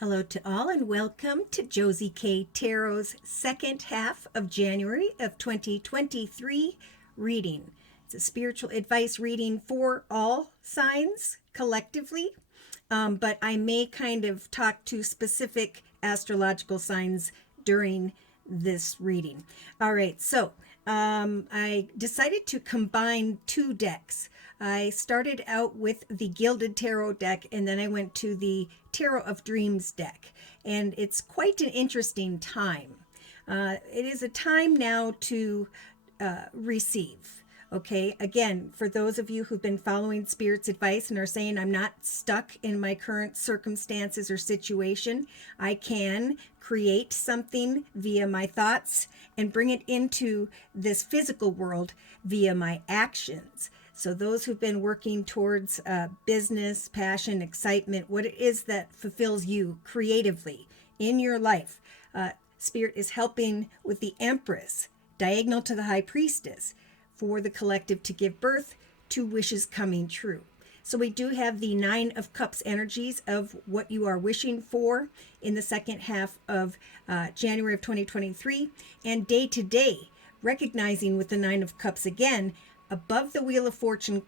Hello to all and welcome to Josie K Tarot's second half of January of 2023 reading. It's a spiritual advice reading for all signs collectively, but I may kind of talk to specific astrological signs during this reading. All right, so I decided to combine two decks. I started out with the Gilded Tarot deck, and then I went to the Tarot of Dreams deck. And it's quite an interesting time. It is a time now to receive. Okay, again, for those of you who've been following Spirit's advice and are saying, I'm not stuck in my current circumstances or situation, I can create something via my thoughts and bring it into this physical world via my actions. So those who've been working towards business, passion, excitement, what it is that fulfills you creatively in your life, Spirit is helping with the Empress, diagonal to the High Priestess, for the collective to give birth to wishes coming true. So we do have the Nine of Cups energies of what you are wishing for in the second half of January of 2023, and day to day, recognizing with the Nine of Cups again, above the Wheel of Fortune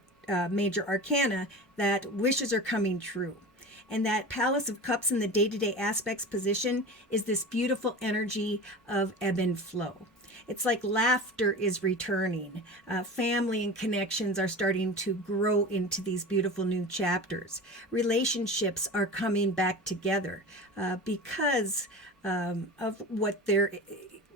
major arcana, that wishes are coming true. And that Palace of Cups in the day-to-day aspects position is this beautiful energy of ebb and flow. It's like laughter is returning. Family and connections are starting to grow into these beautiful new chapters. Relationships are coming back together because of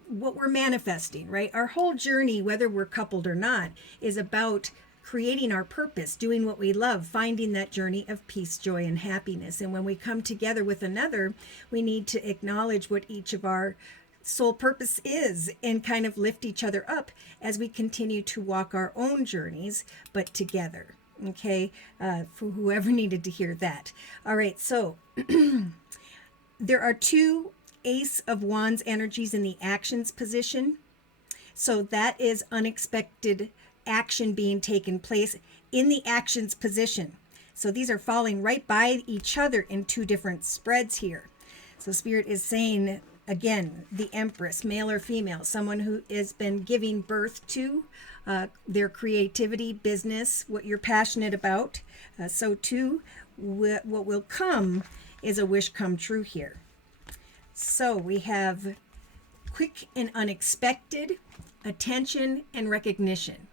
what we're manifesting, right? Our whole journey, whether we're coupled or not, is about creating our purpose, doing what we love, finding that journey of peace, joy, and happiness. And when we come together with another, we need to acknowledge what each of our soul purpose is and kind of lift each other up as we continue to walk our own journeys, but together. Okay, for whoever needed to hear that. All right, so there are two Ace of Wands energies in the actions position. So that is unexpected action being taken place in the actions position. So these are falling right by each other in two different spreads here. So Spirit is saying, again, the Empress, male or female, someone who has been giving birth to their creativity, business, what you're passionate about. So too, what will come is a wish come true here. So we have quick and unexpected, attention and recognition.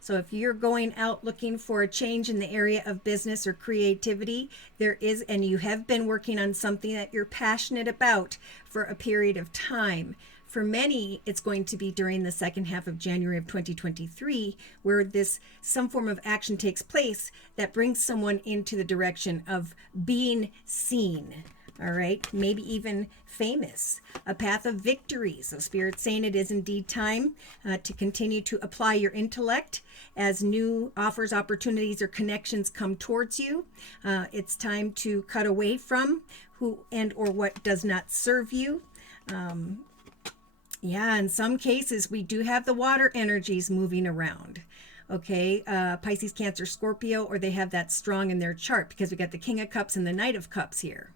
So if you're going out looking for a change in the area of business or creativity, there is, and you have been working on something that you're passionate about for a period of time. For many, it's going to be during the second half of January of 2023, where some form of action takes place that brings someone into the direction of being seen. All right, maybe even famous, a path of victory. So Spirit's saying it is indeed time to continue to apply your intellect as new offers, opportunities, or connections come towards you. It's time to cut away from who and or what does not serve you. In some cases, we do have the water energies moving around. Okay, Pisces, Cancer, Scorpio, or they have that strong in their chart because we got the King of Cups and the Knight of Cups here.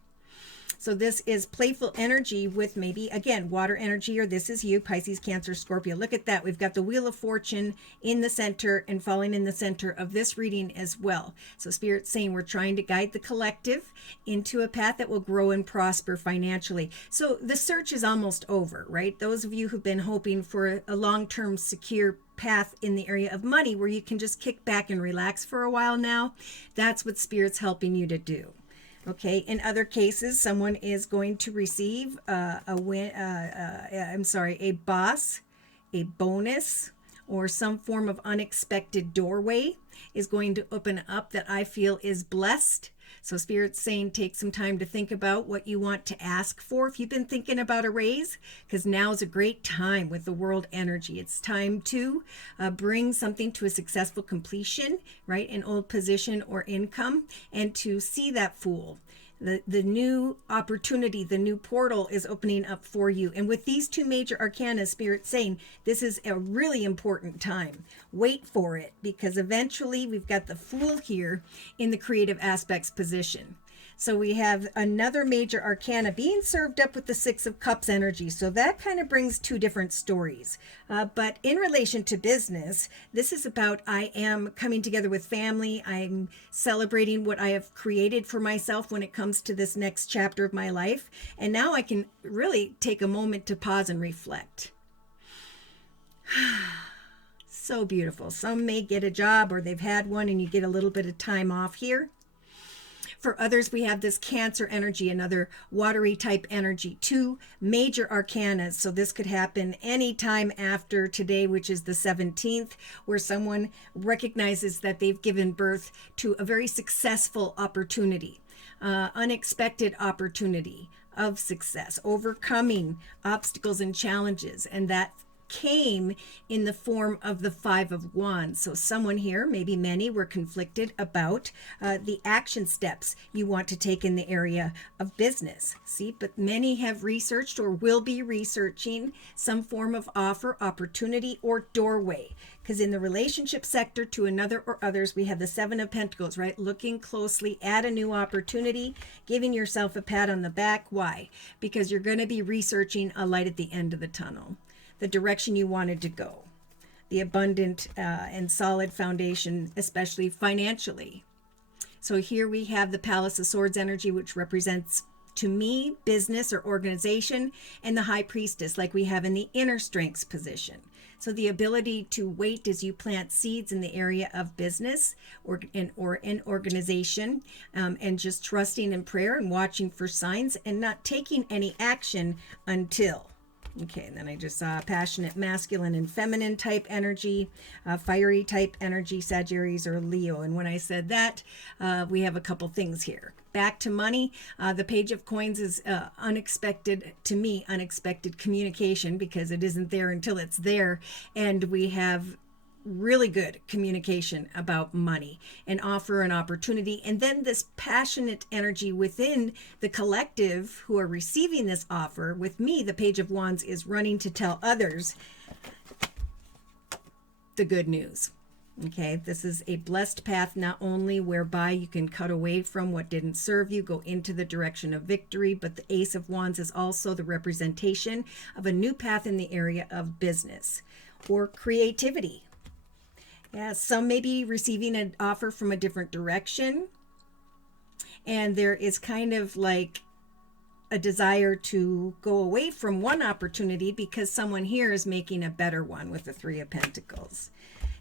So this is playful energy with maybe, again, water energy, or this is you, Pisces, Cancer, Scorpio. Look at that. We've got the Wheel of Fortune in the center and falling in the center of this reading as well. So Spirit's saying we're trying to guide the collective into a path that will grow and prosper financially. So the search is almost over, right? Those of you who've been hoping for a long-term secure path in the area of money where you can just kick back and relax for a while now, that's what Spirit's helping you to do. Okay, in other cases, someone is going to receive a boss, a bonus, or some form of unexpected doorway is going to open up that I feel is blessed. So Spirit's saying take some time to think about what you want to ask for. If you've been thinking about a raise, because now is a great time with the world energy. It's time to bring something to a successful completion, right? An old position or income, and to see that Fool. The new opportunity, the new portal is opening up for you. And with these two major arcana, Spirit's saying this is a really important time. Wait for it, because eventually we've got the Fool here in the creative aspects position. So we have another major arcana being served up with the Six of Cups energy. So that kind of brings two different stories. But in relation to business, this is about I am coming together with family. I'm celebrating what I have created for myself when it comes to this next chapter of my life. And now I can really take a moment to pause and reflect. So beautiful. Some may get a job or they've had one and you get a little bit of time off here. For others, we have this Cancer energy, another watery type energy, two major arcanas. So this could happen anytime after today, which is the 17th, where someone recognizes that they've given birth to a very successful opportunity, unexpected opportunity of success, overcoming obstacles and challenges. And that came in the form of the Five of Wands. So someone here, maybe many, were conflicted about the action steps you want to take in the area of business. See, but many have researched or will be researching some form of offer, opportunity, or doorway. Because in the relationship sector to another or others, we have the Seven of Pentacles, right? Looking closely at a new opportunity, giving yourself a pat on the back. Why? Because you're going to be researching a light at the end of the tunnel, the direction you wanted to go, the abundant and solid foundation, especially financially. So here we have the Palace of Swords energy, which represents, to me, business or organization, and the High Priestess, like we have in the inner strengths position. So the ability to wait as you plant seeds in the area of business or in organization, and just trusting in prayer and watching for signs and not taking any action until. Okay, and then I just saw passionate masculine and feminine type energy, fiery type energy, Sagittarius or Leo. And when I said that, we have a couple things here. Back to money, the Page of Coins is unexpected, to me, unexpected communication, because it isn't there until it's there. And we have really good communication about money and offer an opportunity. And then this passionate energy within the collective who are receiving this offer. With me, the Page of Wands is running to tell others the good news. Okay, this is a blessed path, not only whereby you can cut away from what didn't serve you, go into the direction of victory, but the Ace of Wands is also the representation of a new path in the area of business or creativity. Yeah, some may be receiving an offer from a different direction, and there is kind of like a desire to go away from one opportunity because someone here is making a better one with the Three of Pentacles.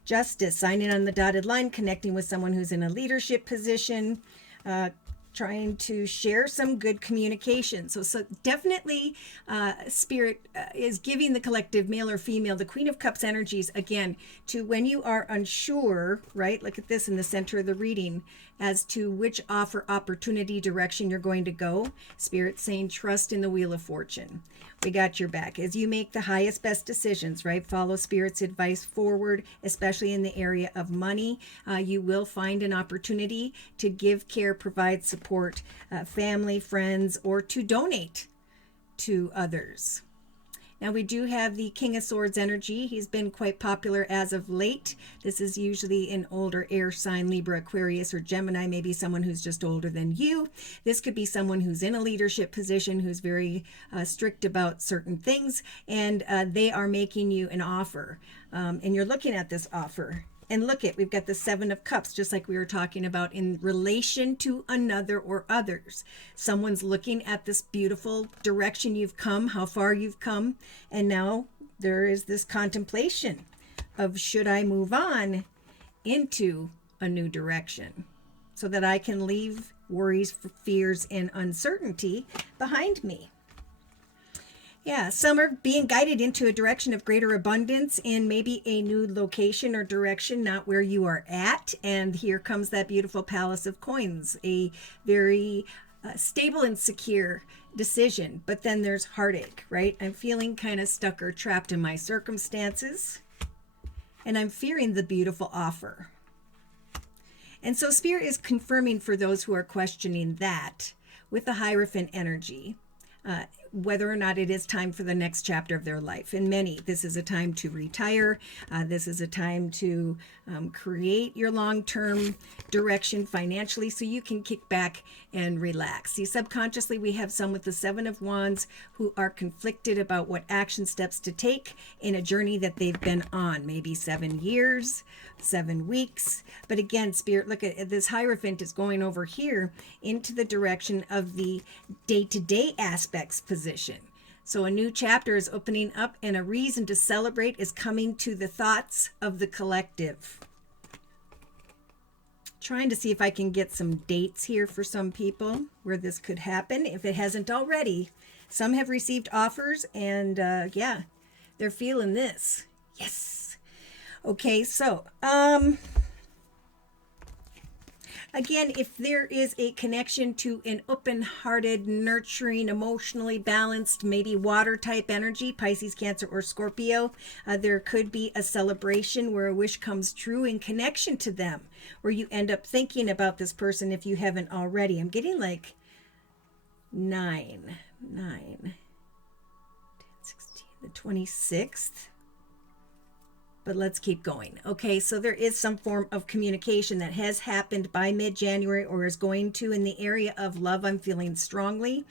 Justice, signing on the dotted line, connecting with someone who's in a leadership position, trying to share some good communication. So definitely Spirit is giving the collective, male or female, the Queen of Cups energies, again, to when you are unsure, right? Look at this in the center of the reading, as to which offer, opportunity, direction you're going to go. Spirit saying, trust in the Wheel of Fortune. We got your back as you make the highest, best decisions, right? Follow Spirit's advice forward, especially in the area of money. You will find an opportunity to give care, provide support, family, friends, or to donate to others. Now we do have the King of Swords energy. He's been quite popular as of late. This is usually an older air sign, Libra, Aquarius, or Gemini, maybe someone who's just older than you. This could be someone who's in a leadership position, who's very strict about certain things, and they are making you an offer. And you're looking at this offer. And look at, we've got the Seven of Cups, just like we were talking about in relation to another or others. Someone's looking at this beautiful direction you've come, how far you've come, and now there is this contemplation of, should I move on into a new direction so that I can leave worries, fears, and uncertainty behind me? Yeah, some are being guided into a direction of greater abundance in maybe a new location or direction, not where you are at. And here comes that beautiful Palace of Coins, a very stable and secure decision. But then there's heartache, right? I'm feeling kind of stuck or trapped in my circumstances, and I'm fearing the beautiful offer. And so Spirit is confirming for those who are questioning that with the Hierophant energy. whether or not it is time for the next chapter of their life. And many, this is a time to retire. This is a time to create your long-term direction financially so you can kick back and relax. See, subconsciously, we have some with the Seven of Wands who are conflicted about what action steps to take in a journey that they've been on, maybe 7 years, 7 weeks. But again, Spirit, look at this Hierophant is going over here into the direction of the day-to-day aspects position. So a new chapter is opening up and a reason to celebrate is coming to the thoughts of the collective. Trying to see if I can get some dates here for some people where this could happen, if it hasn't already. Some have received offers and yeah, they're feeling this. Yes. Okay, so again, if there is a connection to an open-hearted, nurturing, emotionally balanced, maybe water-type energy, Pisces, Cancer, or Scorpio, there could be a celebration where a wish comes true in connection to them, where you end up thinking about this person if you haven't already. I'm getting like 9, 10, 16, the 26th. But let's keep going. Okay, so there is some form of communication that has happened by mid-January or is going to in the area of love. I'm feeling strongly.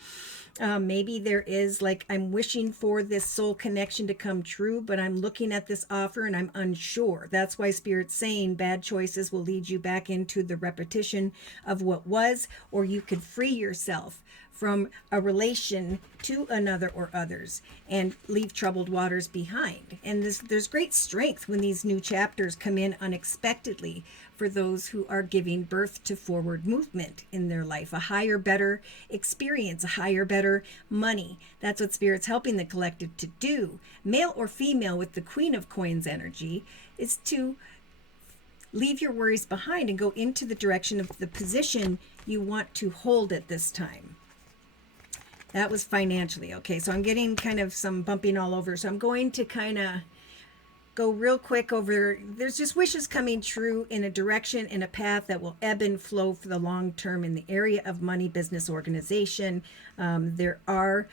Maybe there is like, I'm wishing for this soul connection to come true, but I'm looking at this offer and I'm unsure. That's why Spirit's saying bad choices will lead you back into the repetition of what was, or you could free yourself from a relation to another or others and leave troubled waters behind. And there's great strength when these new chapters come in unexpectedly for those who are giving birth to forward movement in their life, a higher, better experience, a higher, better money. That's what Spirit's helping the collective to do. Male or female with the Queen of Coins energy is to leave your worries behind and go into the direction of the position you want to hold at this time. That was financially. Okay, so I'm getting kind of some bumping all over. So I'm going to kind of go real quick over. There's just wishes coming true in a direction, in a path that will ebb and flow for the long term in the area of money, business, organization. There are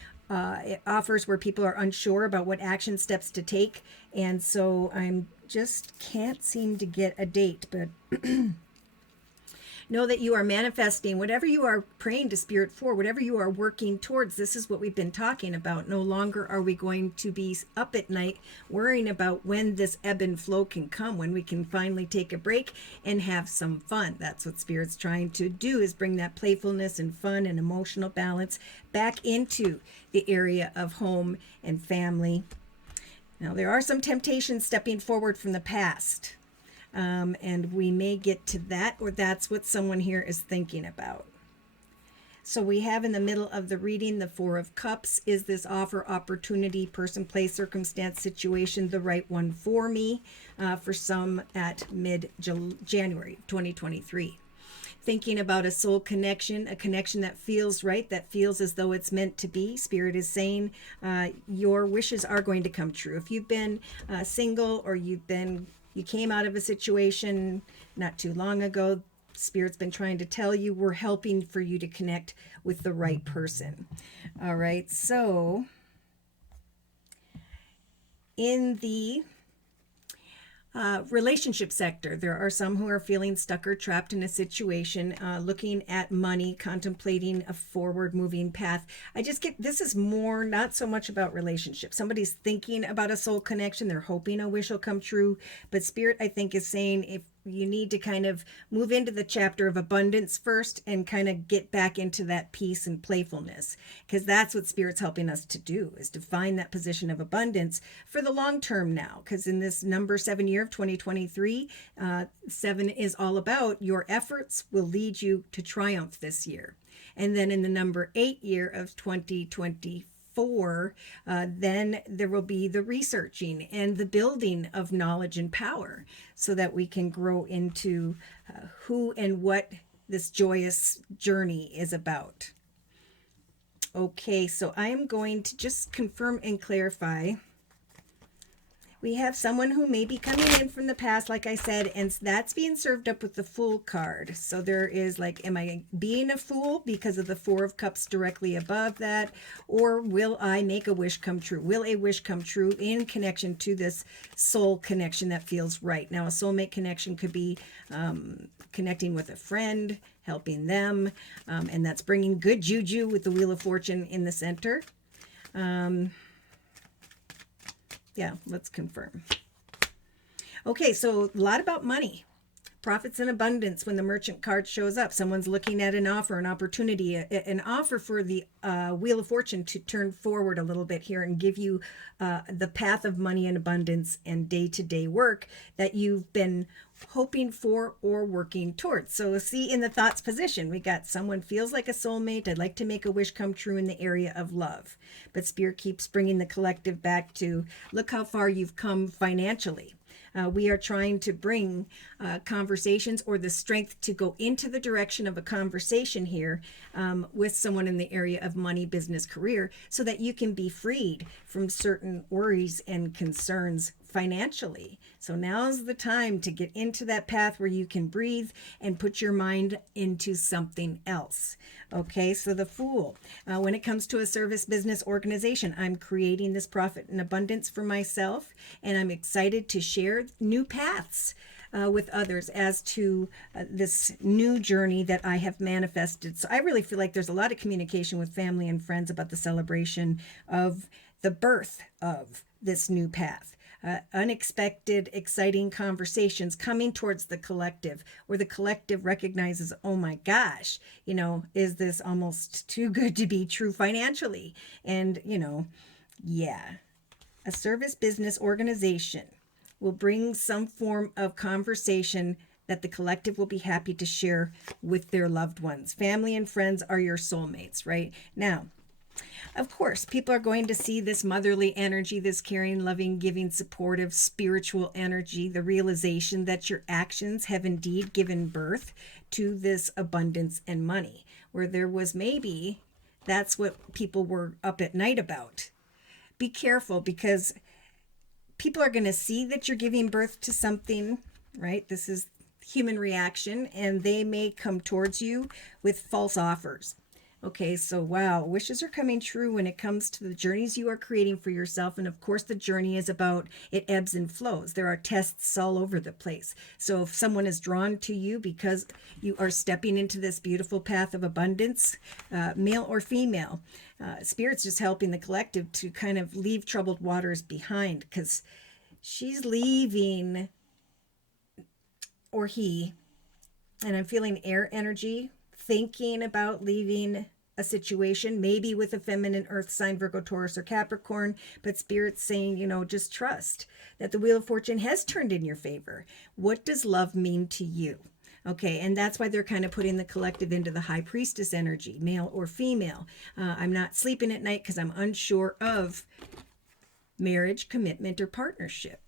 offers where people are unsure about what action steps to take. And so I'm just can't seem to get a date, but know that you are manifesting whatever you are praying to Spirit for, whatever you are working towards. This is what we've been talking about. No longer are we going to be up at night worrying about when this ebb and flow can come, when we can finally take a break and have some fun. That's what Spirit's trying to do, is bring that playfulness and fun and emotional balance back into the area of home and family. Now, there are some temptations stepping forward from the past. And we may get to that, or that's what someone here is thinking about. So we have in the middle of the reading, the Four of Cups. Is this offer, opportunity, person, place, circumstance, situation the right one for me? For some at mid-January 2023. Thinking about a soul connection, a connection that feels right, that feels as though it's meant to be. Spirit is saying your wishes are going to come true. If you've been single, or you came out of a situation not too long ago, Spirit's been trying to tell you, we're helping for you to connect with the right person. All right, so in the relationship sector, there are some who are feeling stuck or trapped in a situation, looking at money, contemplating a forward moving path. I just get, this is more, not so much about relationships. Somebody's thinking about a soul connection. They're hoping a wish will come true. But Spirit, I think, is saying if you need to kind of move into the chapter of abundance first and kind of get back into that peace and playfulness, because that's what Spirit's helping us to do, is to find that position of abundance for the long term now. Because in this number 7 year of 2023, 7 is all about your efforts will lead you to triumph this year. And then in the number 8 year of 2024, then there will be the researching and the building of knowledge and power so that we can grow into who and what this joyous journey is about. Okay, so I am going to just confirm and clarify We have someone who may be coming in from the past, like I said, and that's being served up with the Fool card. So there is like, am I being a fool because of the Four of Cups directly above that? Or will I make a wish come true? Will a wish come true in connection to this soul connection that feels right? Now, a soulmate connection could be connecting with a friend, helping them, and that's bringing good juju with the Wheel of Fortune in the center. Yeah, let's confirm. Okay, so a lot about money. Profits and abundance when the Merchant card shows up. Someone's looking at an offer, an opportunity, an offer for the Wheel of Fortune to turn forward a little bit here and give you the path of money and abundance and day-to-day work that you've been hoping for or working towards. So see, in the thoughts position, we got someone feels like a soulmate. I'd like to make a wish come true in the area of love. But Spirit keeps bringing the collective back to look how far you've come financially. We are trying to bring conversations or the strength to go into the direction of a conversation here with someone in the area of money, business, career, so that you can be freed from certain worries and concerns financially. So now's the time to get into that path where you can breathe and put your mind into something else. Okay, so the Fool. When it comes to a service business organization, I'm creating this profit and abundance for myself, and I'm excited to share new paths with others as to this new journey that I have manifested. So I really feel like there's a lot of communication with family and friends about the celebration of the birth of this new path. Unexpected, exciting conversations coming towards the collective, where the collective recognizes, oh my gosh, is this almost too good to be true financially? And, yeah, a service business organization will bring some form of conversation that the collective will be happy to share with their loved ones. Family and friends are your soulmates, right? Now, of course, people are going to see this motherly energy, this caring, loving, giving, supportive, spiritual energy, the realization that your actions have indeed given birth to this abundance and money, where there was maybe that's what people were up at night about. Be careful, because people are going to see that you're giving birth to something, right? This is human reaction, and they may come towards you with false offers. Okay, so wow, wishes are coming true when it comes to the journeys you are creating for yourself. And of course, the journey is about, it ebbs and flows. There are tests all over the place. So if someone is drawn to you because you are stepping into this beautiful path of abundance, male or female, Spirit's just helping the collective to kind of leave troubled waters behind, because she's leaving, or he, and I'm feeling air energy, thinking about leaving a situation, maybe with a feminine earth sign, Virgo, Taurus, or Capricorn, but Spirit's saying, just trust that the Wheel of Fortune has turned in your favor. What does love mean to you? Okay, and that's why they're kind of putting the collective into the High Priestess energy, male or female. I'm not sleeping at night because I'm unsure of marriage, commitment, or partnership.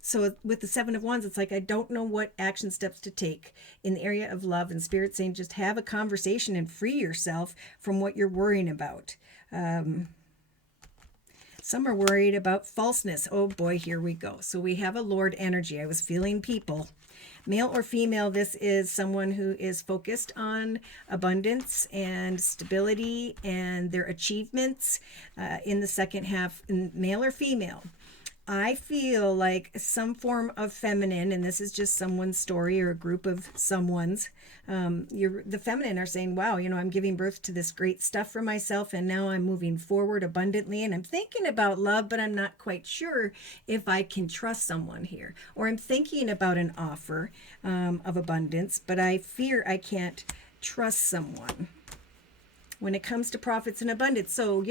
So with the Seven of Wands, it's like, I don't know what action steps to take in the area of love, and Spirit saying, just have a conversation and free yourself from what you're worrying about. Some are worried about falseness. Oh boy, here we go. So we have a Lord energy. I was feeling people. Male or female, this is someone who is focused on abundance and stability and their achievements in the second half, male or female. I feel like some form of feminine, and this is just someone's story or a group of someone's, the feminine are saying, wow, I'm giving birth to this great stuff for myself, and now I'm moving forward abundantly, and I'm thinking about love, but I'm not quite sure if I can trust someone here. Or I'm thinking about an offer of abundance, but I fear I can't trust someone. When it comes to profits and abundance. So,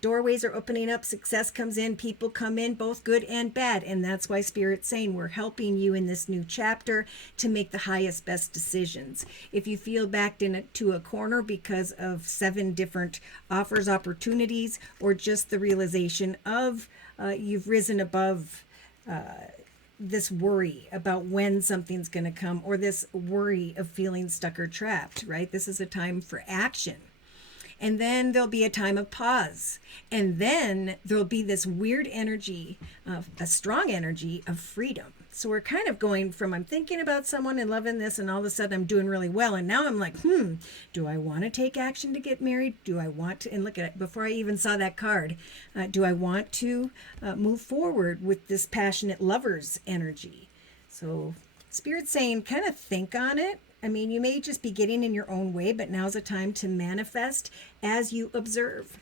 doorways are opening up, success comes in, people come in, both good and bad. And that's why Spirit's saying we're helping you in this new chapter to make the highest, best decisions. If you feel backed into a corner because of 7 different offers, opportunities, or just the realization of you've risen above this worry about when something's going to come, or this worry of feeling stuck or trapped, right? This is a time for action. And then there'll be a time of pause. And then there'll be this weird energy, a strong energy of freedom. So we're kind of going from I'm thinking about someone and loving this, and all of a sudden I'm doing really well. And now I'm like, do I want to take action to get married? Do I want to, and look at it, before I even saw that card, do I want to move forward with this passionate lover's energy? So Spirit's saying kind of think on it. I mean, you may just be getting in your own way, but now's a time to manifest as you observe.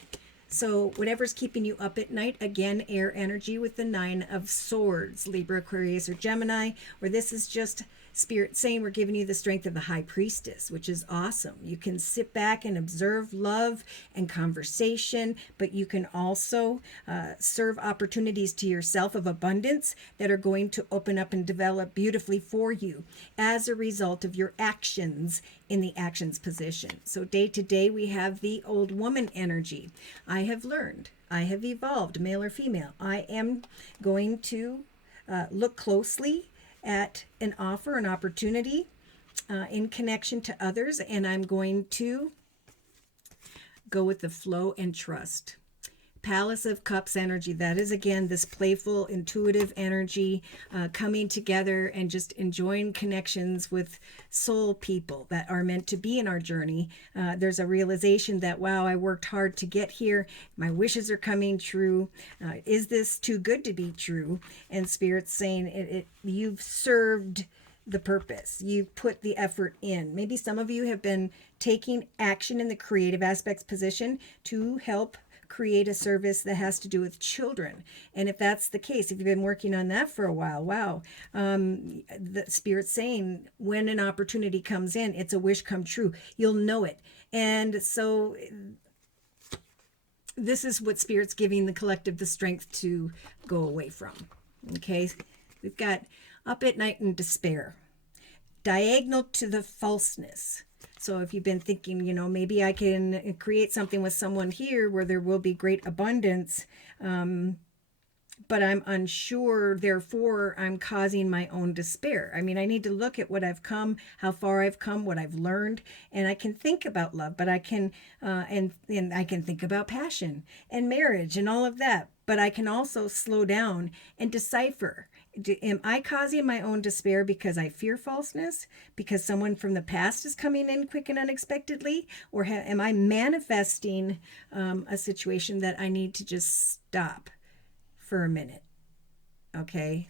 So whatever's keeping you up at night, again, air energy with the 9 of Swords, Libra, Aquarius, or Gemini, or this is just Spirit saying we're giving you the strength of the High Priestess, which is awesome. You can sit back and observe love and conversation, but you can also serve opportunities to yourself of abundance that are going to open up and develop beautifully for you as a result of your actions in the actions position. So day to day, we have the old woman energy. I have learned, I have evolved, male or female. I am going to look closely at an offer, an opportunity in connection to others, and I'm going to go with the flow and trust. Palace of Cups energy, that is again this playful, intuitive energy coming together and just enjoying connections with soul people that are meant to be in our journey. There's a realization that, wow, I worked hard to get here. My wishes are coming true. Is this too good to be true? And Spirit's saying you've served the purpose. You've put the effort in. Maybe some of you have been taking action in the creative aspects position to help create a service that has to do with children. And if that's the case, if you've been working on that for a while, wow, the Spirit's saying when an opportunity comes in, it's a wish come true. You'll know it. And so this is what Spirit's giving the collective the strength to go away from. Okay, we've got up at night and despair. Diagonal to the falseness. So if you've been thinking, maybe I can create something with someone here where there will be great abundance, but I'm unsure, therefore I'm causing my own despair. I mean, I need to look at what I've come, how far I've come, what I've learned, and I can think about love, but I can, and I can think about passion and marriage and all of that, but I can also slow down and decipher. Am I causing my own despair because I fear falseness? Because someone from the past is coming in quick and unexpectedly? Or am I manifesting a situation that I need to just stop for a minute? Okay.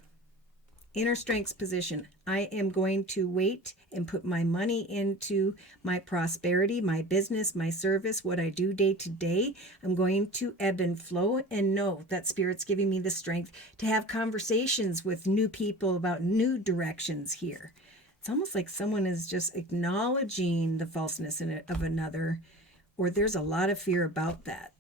Inner strengths position. I am going to wait and put my money into my prosperity, my business, my service, what I do day to day. I'm going to ebb and flow and know that Spirit's giving me the strength to have conversations with new people about new directions here. It's almost like someone is just acknowledging the falseness of another, or there's a lot of fear about that.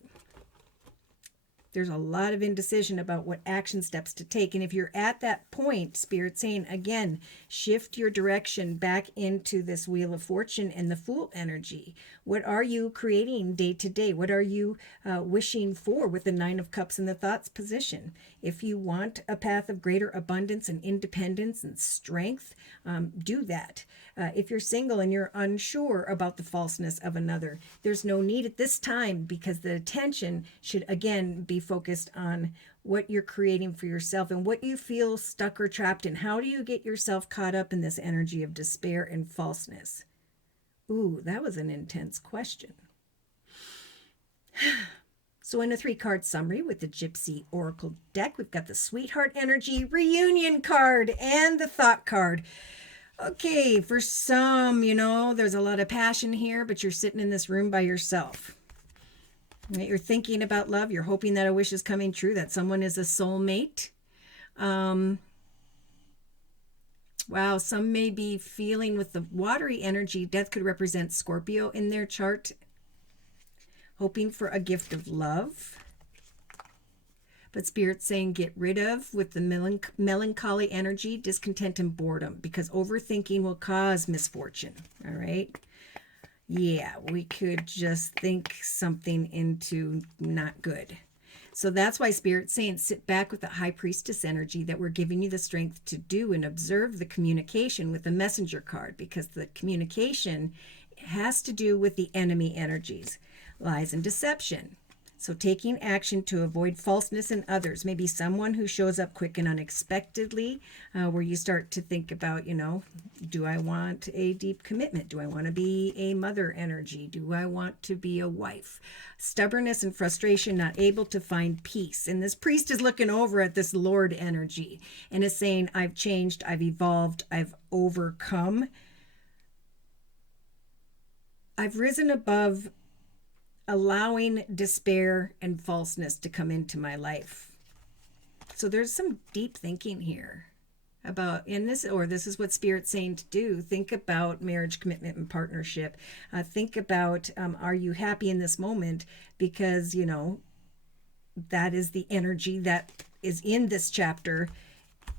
There's a lot of indecision about what action steps to take. And if you're at that point, Spirit's saying, again, shift your direction back into this Wheel of Fortune and the Fool energy. What are you creating day to day? What are you wishing for with the 9 of Cups in the thoughts position? If you want a path of greater abundance and independence and strength, do that. If you're single and you're unsure about the falseness of another, there's no need at this time, because the attention should again be focused on what you're creating for yourself and what you feel stuck or trapped in. How do you get yourself caught up in this energy of despair and falseness? Ooh, that was an intense question. So in a 3-card summary with the Gypsy Oracle deck, we've got the Sweetheart Energy Reunion card and the Thought card. Okay, for some, there's a lot of passion here, but you're sitting in this room by yourself. You're thinking about love. You're hoping that a wish is coming true, that someone is a soulmate. Wow, some may be feeling with the watery energy. Death could represent Scorpio in their chart, hoping for a gift of love. But Spirit's saying get rid of with the melancholy energy, discontent, and boredom, because overthinking will cause misfortune. All right. Yeah, we could just think something into not good. So that's why Spirit's saying sit back with the High Priestess energy that we're giving you the strength to do, and observe the communication with the Messenger card, because the communication has to do with the enemy energies. lies and deception. So taking action to avoid falseness in others, maybe someone who shows up quick and unexpectedly, where you start to think about, do I want a deep commitment? Do I want to be a mother energy? Do I want to be a wife? Stubbornness and frustration, not able to find peace. And this priest is looking over at this Lord energy and is saying, I've changed, I've evolved, I've overcome. I've risen above allowing despair and falseness to come into my life. So there's some deep thinking here about this is what Spirit's saying to do. Think about marriage, commitment, and partnership. Think about, are you happy in this moment? Because, that is the energy that is in this chapter.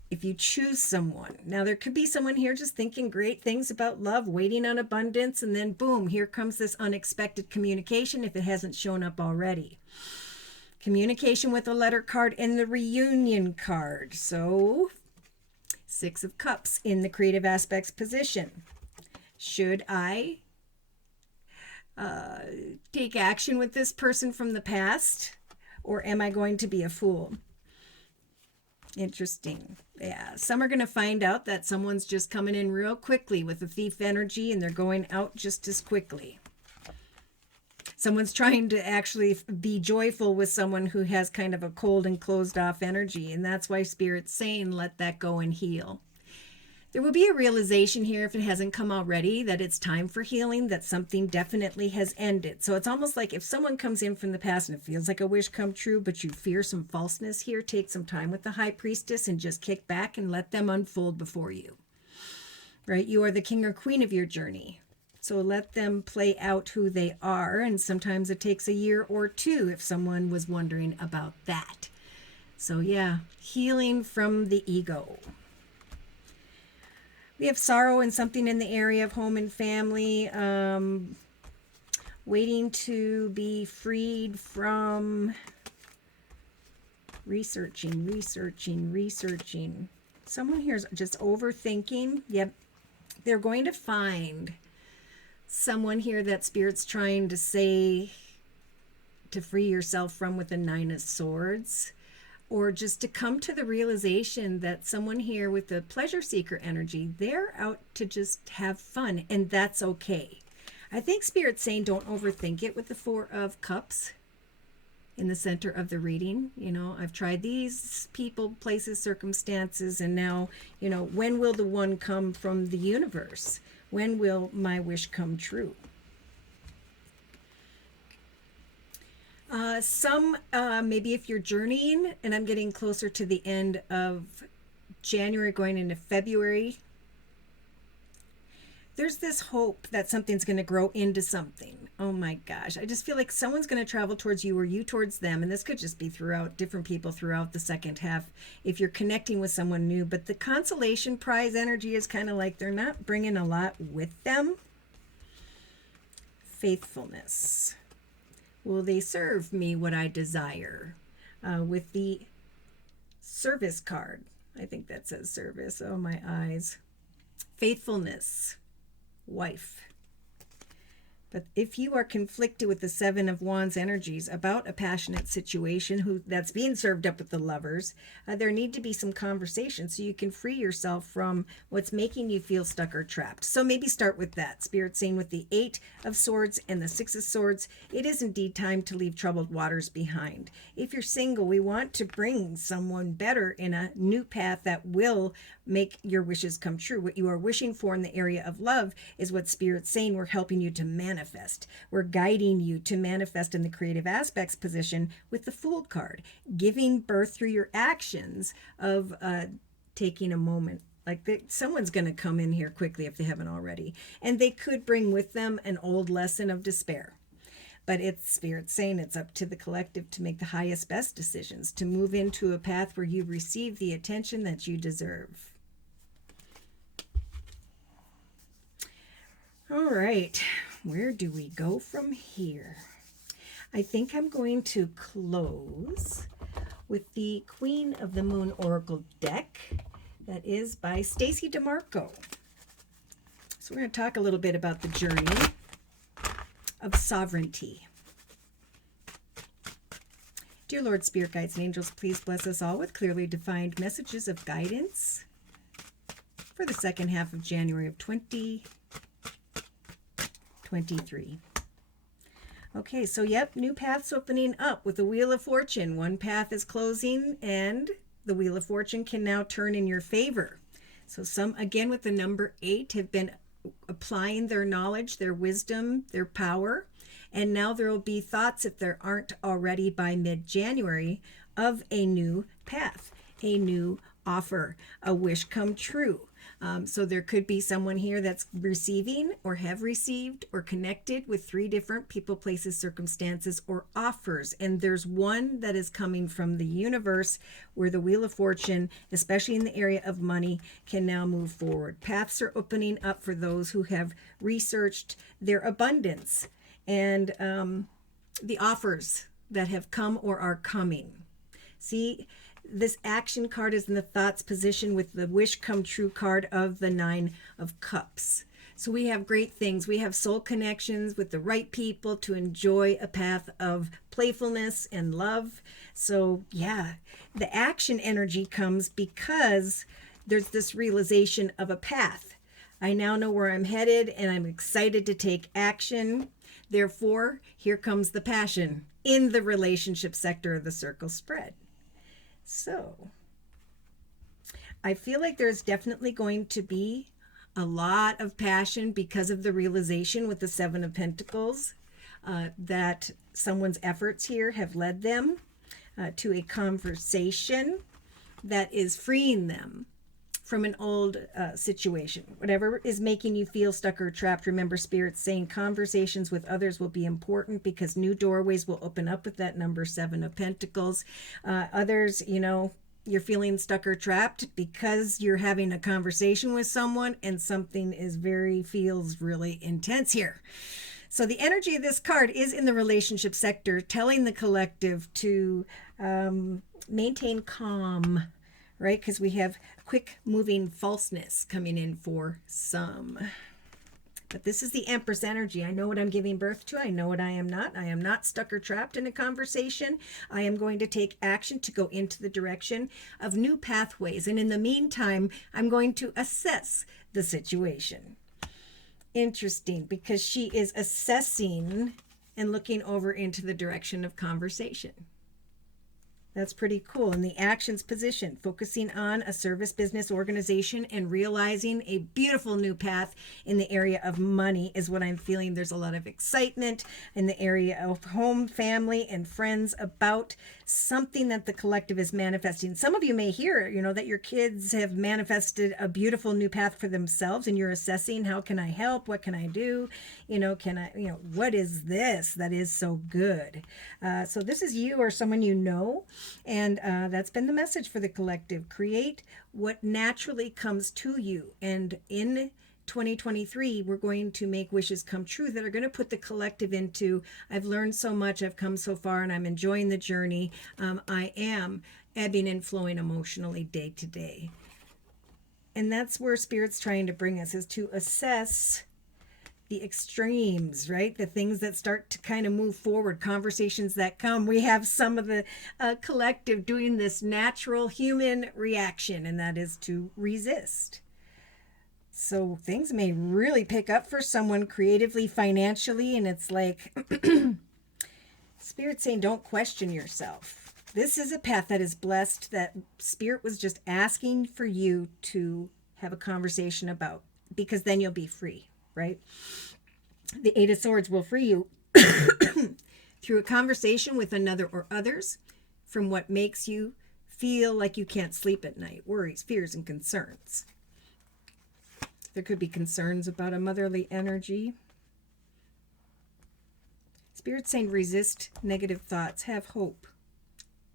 If you choose someone, now there could be someone here just thinking great things about love, waiting on abundance, and then boom, here comes this unexpected communication if it hasn't shown up already. Communication with a letter card and the reunion card. So 6 of Cups in the creative aspects position. Should I take action with this person from the past, or am I going to be a fool? Interesting. Yeah, some are going to find out that someone's just coming in real quickly with the thief energy and they're going out just as quickly. Someone's trying to actually be joyful with someone who has kind of a cold and closed off energy, and that's why Spirit's saying let that go and heal. There will be a realization here, if it hasn't come already, that it's time for healing, that something definitely has ended. So it's almost like if someone comes in from the past and it feels like a wish come true, but you fear some falseness here, take some time with the High Priestess and just kick back and let them unfold before you. Right? You are the king or queen of your journey. So let them play out who they are. And sometimes it takes a year or 2 if someone was wondering about that. So yeah, healing from the ego. We have sorrow and something in the area of home and family, waiting to be freed from researching. Someone here's just overthinking. Yep, they're going to find someone here that Spirit's trying to say to free yourself from with the 9 of Swords. Or just to come to the realization that someone here with the pleasure seeker energy, they're out to just have fun, and that's okay. I think Spirit's saying don't overthink it with the 4 of Cups in the center of the reading. I've tried these people, places, circumstances, and now, when will the one come from the universe? When will my wish come true? Maybe if you're journeying, and I'm getting closer to the end of January going into February, there's this hope that something's going to grow into something. Oh my gosh. I just feel like someone's going to travel towards you or you towards them. And this could just be throughout different people throughout the second half if you're connecting with someone new. But the consolation prize energy is kind of like they're not bringing a lot with them. Faithfulness. Will they serve me what I desire? With the service card. I think that says service. Oh, my eyes. Faithfulness. Wife. But if you are conflicted with the 7 of Wands energies about a passionate situation that's being served up with the Lovers, there need to be some conversation so you can free yourself from what's making you feel stuck or trapped. So maybe start with that. Spirit saying with the 8 of Swords and the 6 of Swords, it is indeed time to leave troubled waters behind. If you're single, we want to bring someone better in a new path that will make your wishes come true. What you are wishing for in the area of love is what Spirit's saying we're helping you to manifest. We're guiding you to manifest in the creative aspects position with the Fool card, giving birth through your actions of taking a moment. Like someone's going to come in here quickly if they haven't already. And they could bring with them an old lesson of despair. But it's Spirit saying it's up to the collective to make the highest, best decisions, to move into a path where you receive the attention that you deserve. All right, where do we go from here? I think I'm going to close with the Queen of the Moon Oracle deck that is by Stacey DeMarco. So we're going to talk a little bit about the journey of sovereignty. Dear Lord, Spirit Guides and Angels, please bless us all with clearly defined messages of guidance for the second half of January of 2023. Okay, so yep, new paths opening up with the Wheel of Fortune. One path is closing and the Wheel of Fortune can now turn in your favor. So some, again, with the number 8, have been applying their knowledge, their wisdom, their power. And now there will be thoughts, if there aren't already by mid-January, of a new path, a new offer, a wish come true. So there could be someone here that's receiving or have received or connected with 3 different people, places, circumstances, or offers. And there's one that is coming from the universe where the Wheel of Fortune, especially in the area of money, can now move forward. Paths are opening up for those who have researched their abundance and the offers that have come or are coming. See, this action card is in the thoughts position with the wish come true card of the 9 of Cups. So we have great things. We have soul connections with the right people to enjoy a path of playfulness and love. So yeah, the action energy comes because there's this realization of a path. I now know where I'm headed and I'm excited to take action. Therefore, here comes the passion in the relationship sector of the circle spread. So I feel like there's definitely going to be a lot of passion because of the realization with the 7 of Pentacles that someone's efforts here have led them to a conversation that is freeing them from an old situation. Whatever is making you feel stuck or trapped, remember Spirit's saying conversations with others will be important because new doorways will open up with that number 7 of Pentacles. Others, you know, you're feeling stuck or trapped because you're having a conversation with someone and something feels really intense here. So the energy of this card is in the relationship sector, telling the collective to maintain calm, right? Because we have quick moving falseness coming in for some. But this is the Empress energy. I know what I'm giving birth to. I know what I am not. I am not stuck or trapped in a conversation. I am going to take action to go into the direction of new pathways. And in the meantime, I'm going to assess the situation. Interesting, because she is assessing and looking over into the direction of conversation. That's pretty cool. In the actions position, focusing on a service business organization and realizing a beautiful new path in the area of money is what I'm feeling. There's a lot of excitement in the area of home, family, and friends about something that the collective is manifesting. Some of you may hear, you know, that your kids have manifested a beautiful new path for themselves and you're assessing, how can I help? What can I do? You know, what is this that is so good? So this is you or someone you know. And that's been the message for the collective. Create what naturally comes to you. And in 2023, we're going to make wishes come true that are going to put the collective into, I've learned so much, I've come so far, and I'm enjoying the journey. I am ebbing and flowing emotionally day to day. And that's where Spirit's trying to bring us, is to assess the extremes, right? The things that start to kind of move forward, conversations that come. We have some of the collective doing this natural human reaction, and that is to resist. So things may really pick up for someone creatively, financially, and it's like Spirit's saying, don't question yourself. This is a path that is blessed, that Spirit was just asking for you to have a conversation about, because then you'll be free, right? The 8 of Swords will free you through a conversation with another or others from what makes you feel like you can't sleep at night, worries, fears, and concerns. There could be concerns about a motherly energy. Spirit's saying resist negative thoughts, have hope.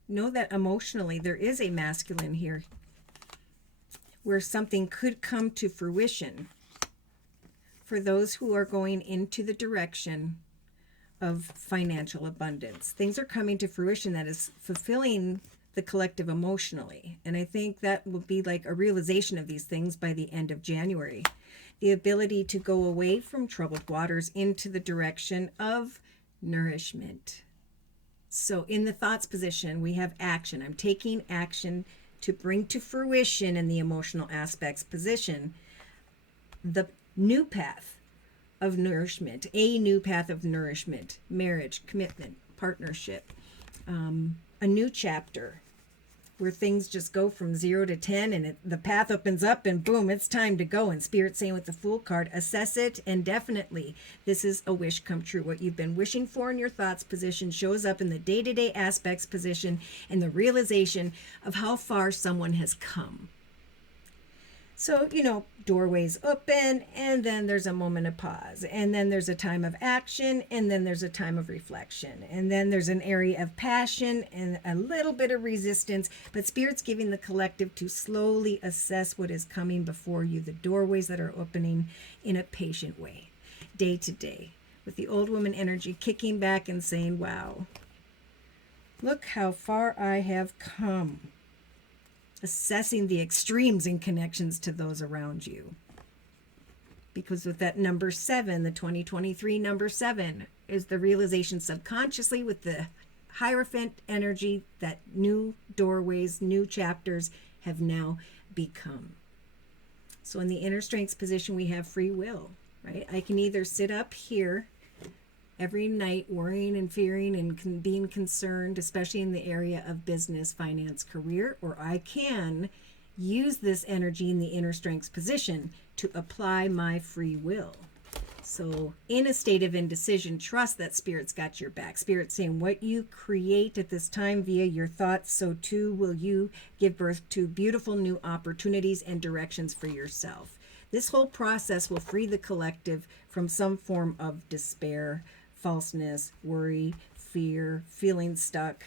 Know that emotionally there is a masculine here where something could come to fruition for those who are going into the direction of financial abundance. Things are coming to fruition that is fulfilling the collective emotionally. And I think that will be like a realization of these things by the end of January. The ability to go away from troubled waters into the direction of nourishment. So in the thoughts position, we have action. I'm taking action to bring to fruition in the emotional aspects position the new path of nourishment, a new path of nourishment, marriage, commitment, partnership, a new chapter where things just go from 0 to 10 and the path opens up and boom, it's time to go. And Spirit saying with the Fool card, assess it and definitely this is a wish come true. What you've been wishing for in your thoughts position shows up in the day-to-day aspects position and the realization of how far someone has come. So, doorways open, and then there's a moment of pause, and then there's a time of action, and then there's a time of reflection, and then there's an area of passion and a little bit of resistance, but Spirit's giving the collective to slowly assess what is coming before you, the doorways that are opening in a patient way, day to day, with the old woman energy kicking back and saying, wow, look how far I have come. Assessing the extremes in connections to those around you. Because with that number 7, the 2023 number 7, is the realization subconsciously with the Hierophant energy that new doorways, new chapters have now become. So in the inner strengths position, we have free will, right? I can either sit up here every night worrying and fearing and being concerned, especially in the area of business, finance, career, or I can use this energy in the inner strengths position to apply my free will. So in a state of indecision, trust that Spirit's got your back. Spirit's saying what you create at this time via your thoughts, so too will you give birth to beautiful new opportunities and directions for yourself. This whole process will free the collective from some form of despair, falseness, worry, fear, feeling stuck,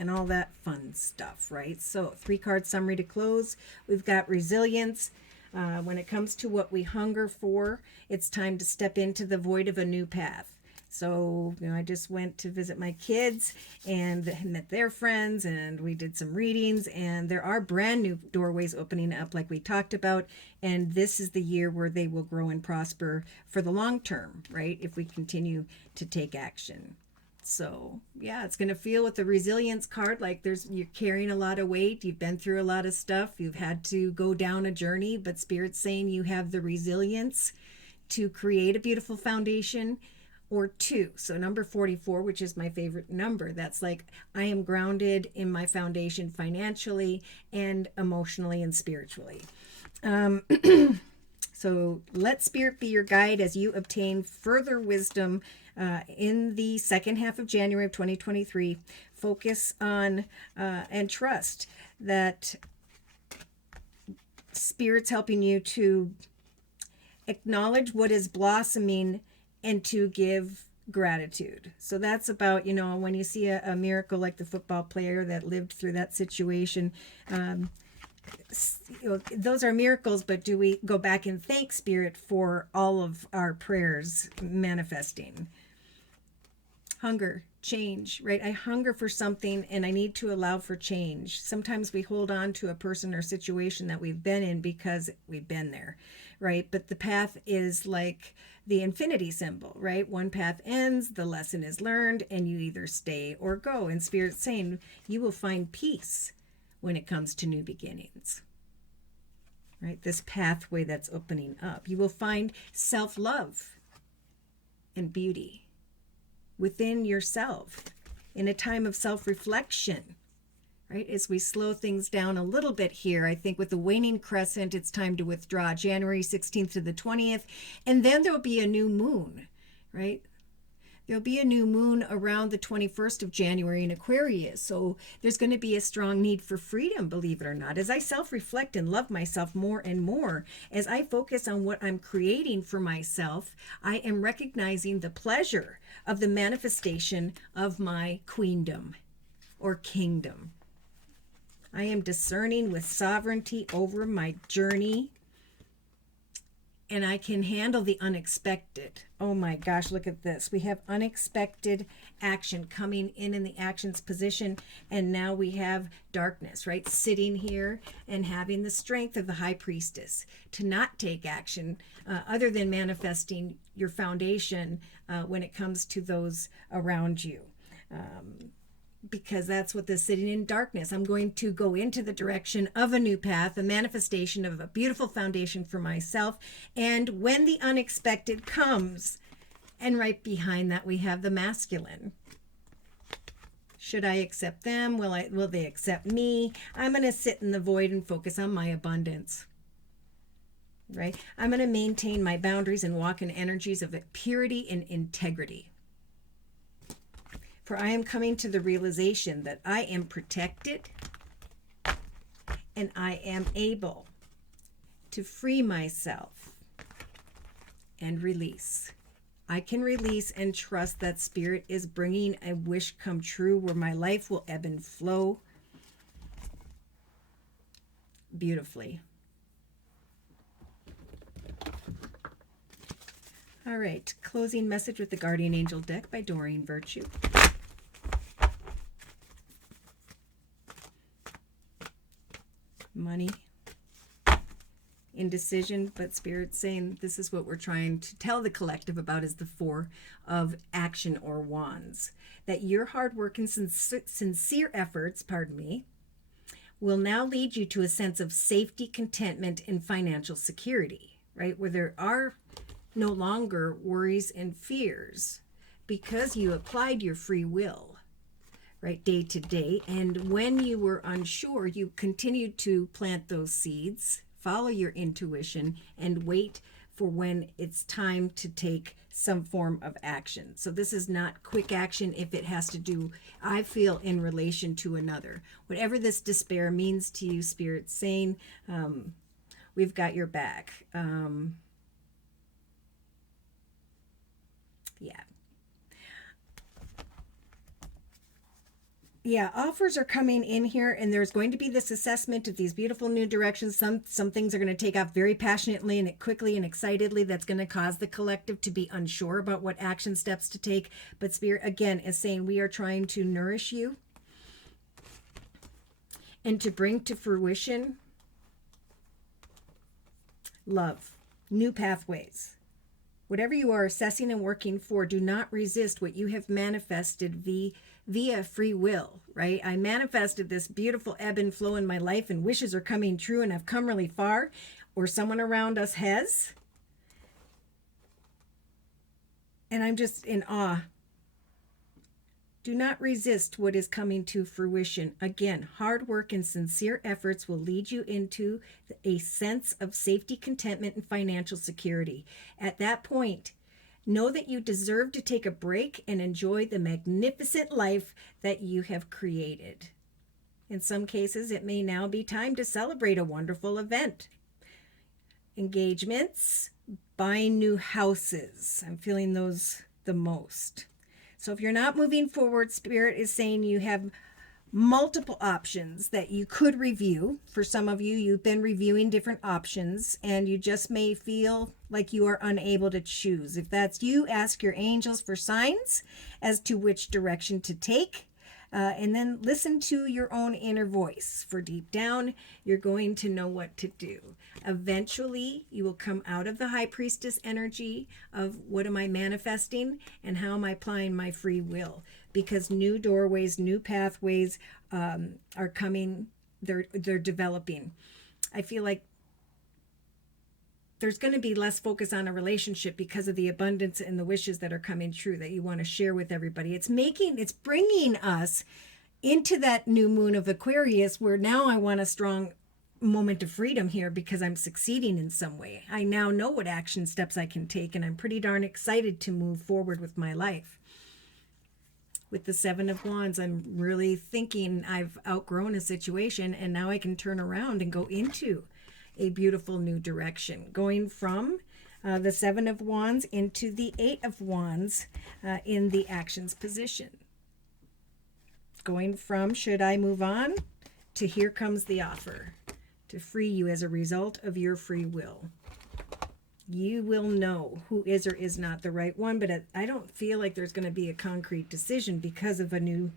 and all that fun stuff, right? So 3-card summary to close. We've got resilience. When it comes to what we hunger for, it's time to step into the void of a new path. So, I just went to visit my kids and met their friends, and we did some readings, and there are brand new doorways opening up like we talked about, and this is the year where they will grow and prosper for the long term, right? If we continue to take action. So, yeah, it's going to feel with the resilience card like you're carrying a lot of weight, you've been through a lot of stuff, you've had to go down a journey, but Spirit's saying you have the resilience to create a beautiful foundation. Or 2. So number 44, which is my favorite number, that's like I am grounded in my foundation financially and emotionally and spiritually. So let Spirit be your guide as you obtain further wisdom in the second half of January of 2023. Focus on and trust that Spirit's helping you to acknowledge what is blossoming and to give gratitude. So that's about, when you see a miracle like the football player that lived through that situation, those are miracles, but do we go back and thank Spirit for all of our prayers manifesting? Hunger, change, right? I hunger for something and I need to allow for change. Sometimes we hold on to a person or situation that we've been in because we've been there, right? But the path is like the infinity symbol, right? One path ends, the lesson is learned, and you either stay or go. And Spirit's saying you will find peace when it comes to new beginnings, right? This pathway that's opening up. You will find self-love and beauty within yourself in a time of self-reflection, right? As we slow things down a little bit here, I think with the waning crescent, it's time to withdraw January 16th to the 20th. And then there'll be a new moon, right? There'll be a new moon around the 21st of January in Aquarius. So there's going to be a strong need for freedom, believe it or not. As I self-reflect and love myself more and more, as I focus on what I'm creating for myself, I am recognizing the pleasure of the manifestation of my queendom or kingdom. I am discerning with sovereignty over my journey, and I can handle the unexpected. Oh my gosh, look at this. We have unexpected action coming in the actions position, and now we have darkness, right? Sitting here and having the strength of the high priestess to not take action other than manifesting your foundation when it comes to those around you. because that's what the sitting in darkness. I'm going to go into the direction of a new path, a manifestation of a beautiful foundation for myself. And when the unexpected comes, and right behind that, we have the masculine. Should I accept them? Will they accept me? I'm going to sit in the void and focus on my abundance. Right? I'm going to maintain my boundaries and walk in energies of purity and integrity. For I am coming to the realization that I am protected and I am able to free myself and release. I can release and trust that Spirit is bringing a wish come true where my life will ebb and flow beautifully. All right, closing message with the Guardian Angel deck by Doreen Virtue. Money, indecision, but Spirit saying this is what we're trying to tell the collective about is the Four of Action or Wands. That your hard work and sincere efforts, will now lead you to a sense of safety, contentment, and financial security, right? Where there are no longer worries and fears because you applied your free will. Right, day to day. And when you were unsure, you continued to plant those seeds, follow your intuition, and wait for when it's time to take some form of action. So this is not quick action if it has to do, I feel, in relation to another. Whatever this despair means to you, Spirit's saying, we've got your back. Yeah, offers are coming in here, and there's going to be this assessment of these beautiful new directions. Some things are going to take off very passionately and quickly and excitedly. That's going to cause the collective to be unsure about what action steps to take. But Spirit, again, is saying we are trying to nourish you and to bring to fruition love, new pathways. Whatever you are assessing and working for, do not resist what you have manifested via free will, right? I manifested this beautiful ebb and flow in my life and wishes are coming true and I've come really far, or someone around us has. And I'm just in awe. Do not resist what is coming to fruition. Again, hard work and sincere efforts will lead you into a sense of safety, contentment, and financial security. At that point, know that you deserve to take a break and enjoy the magnificent life that you have created. In some cases, it may now be time to celebrate a wonderful event. Engagements, buying new houses. I'm feeling those the most. So if you're not moving forward, Spirit is saying you have multiple options that you could review. For some of you, you've been reviewing different options and you just may feel like you are unable to choose. If that's you, ask your angels for signs as to which direction to take. And then listen to your own inner voice. For deep down, you're going to know what to do. Eventually, you will come out of the High Priestess energy of what am I manifesting and how am I applying my free will? Because new doorways, new pathways are coming. They're developing. I feel like there's going to be less focus on a relationship because of the abundance and the wishes that are coming true that you want to share with everybody. It's bringing us into that new moon of Aquarius where now I want a strong moment of freedom here because I'm succeeding in some way. I now know what action steps I can take and I'm pretty darn excited to move forward with my life. With the Seven of Wands, I'm really thinking I've outgrown a situation and now I can turn around and go into a beautiful new direction, going from the Seven of Wands into the Eight of Wands in the actions position. Going from should I move on to here comes the offer to free you as a result of your free will. You will know who is or is not the right one, but I don't feel like there's going to be a concrete decision because of a new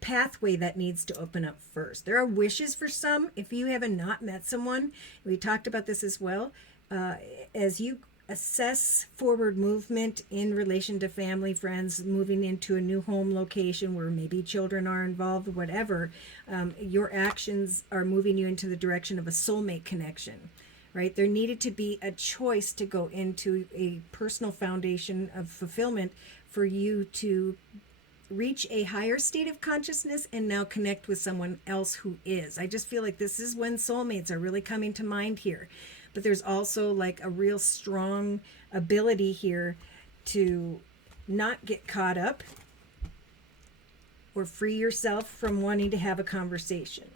pathway that needs to open up first. There are wishes for some. If you haven't not met someone, we talked about this as well. As assess forward movement in relation to family, friends, moving into a new home location where maybe children are involved, whatever. Your actions are moving you into the direction of a soulmate connection, right? There needed to be a choice to go into a personal foundation of fulfillment for you to reach a higher state of consciousness and now connect with someone else who is. I just feel like this is when soulmates are really coming to mind here. But there's also like a real strong ability here to not get caught up or free yourself from wanting to have a conversation.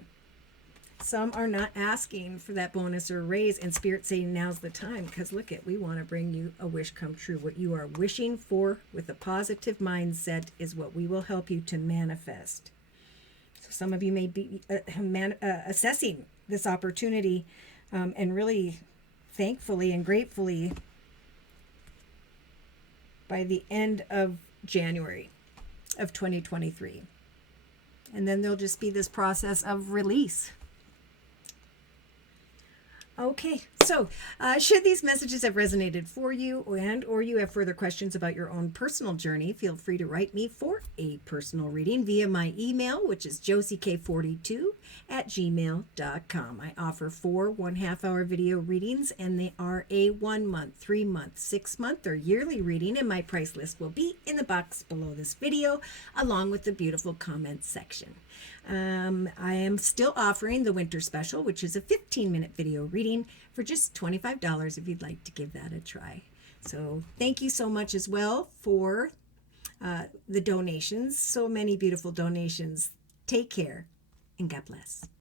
Some are not asking for that bonus or raise, and Spirit saying now's the time, because look at, we want to bring you a wish come true. What you are wishing for with a positive mindset is what we will help you to manifest. So some of you may be assessing this opportunity and really thankfully and gratefully by the end of January of 2023. And then there'll just be this process of release. Okay, so should these messages have resonated for you or you have further questions about your own personal journey, feel free to write me for a personal reading via my email, which is josiek42@gmail.com. I offer 4 1/2-hour video readings, and they are a 1 month, 3 month, 6 month, or yearly reading, and my price list will be in the box below this video, along with the beautiful comments section. I am still offering the winter special, which is a 15-minute video reading for just $25 if you'd like to give that a try. So thank you so much as well for the donations. So many beautiful donations. Take care and God bless.